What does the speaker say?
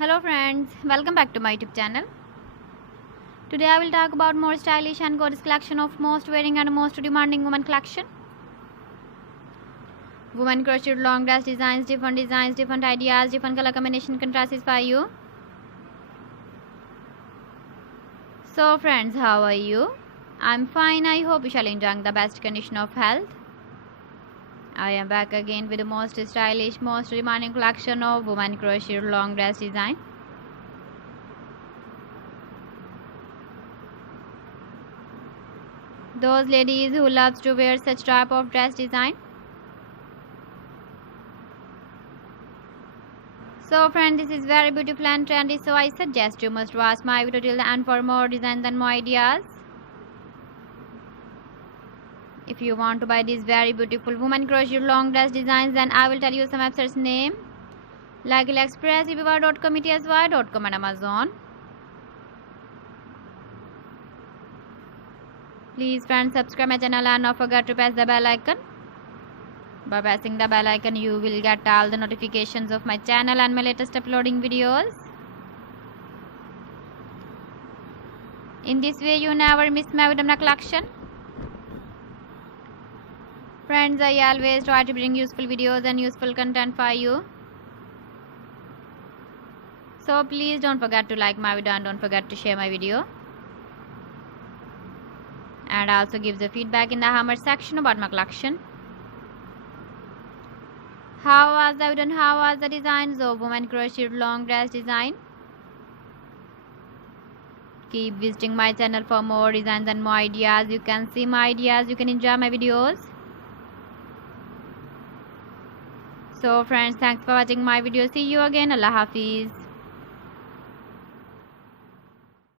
Hello friends, welcome back to my YouTube channel. Today I will talk about more stylish and gorgeous collection of most wearing and most demanding women collection. Women crocheted long dress designs, different ideas, different color combination contrasts for you. So friends, how are you? I'm fine. I hope you shall enjoy the best condition of health. I am back again with the most stylish, most demanding collection of women crocheted long dress design. Those ladies who loves to wear such type of dress design. So friends, this is very beautiful and trendy, so I suggest you must watch my video till the end for more designs and more ideas. If you want to buy these very beautiful women crochet long dress designs, then I will tell you some websites name like AliExpress, eBay.com, ETSY.com and Amazon. Please friends, subscribe my channel and don't forget to press the bell icon. By pressing the bell icon, you will get all the notifications of my channel and my latest uploading videos. In this way, you never miss my video collection. Friends, I always try to bring useful videos and useful content for you. So please don't forget to like my video and don't forget to share my video. And also give the feedback in the comment section about my collection. How was the video and how was the designs of women crocheted long dress design? Keep visiting my channel for more designs and more ideas. You can see my ideas, you can enjoy my videos. So friends, thanks for watching my video. See you again. Allah Hafiz.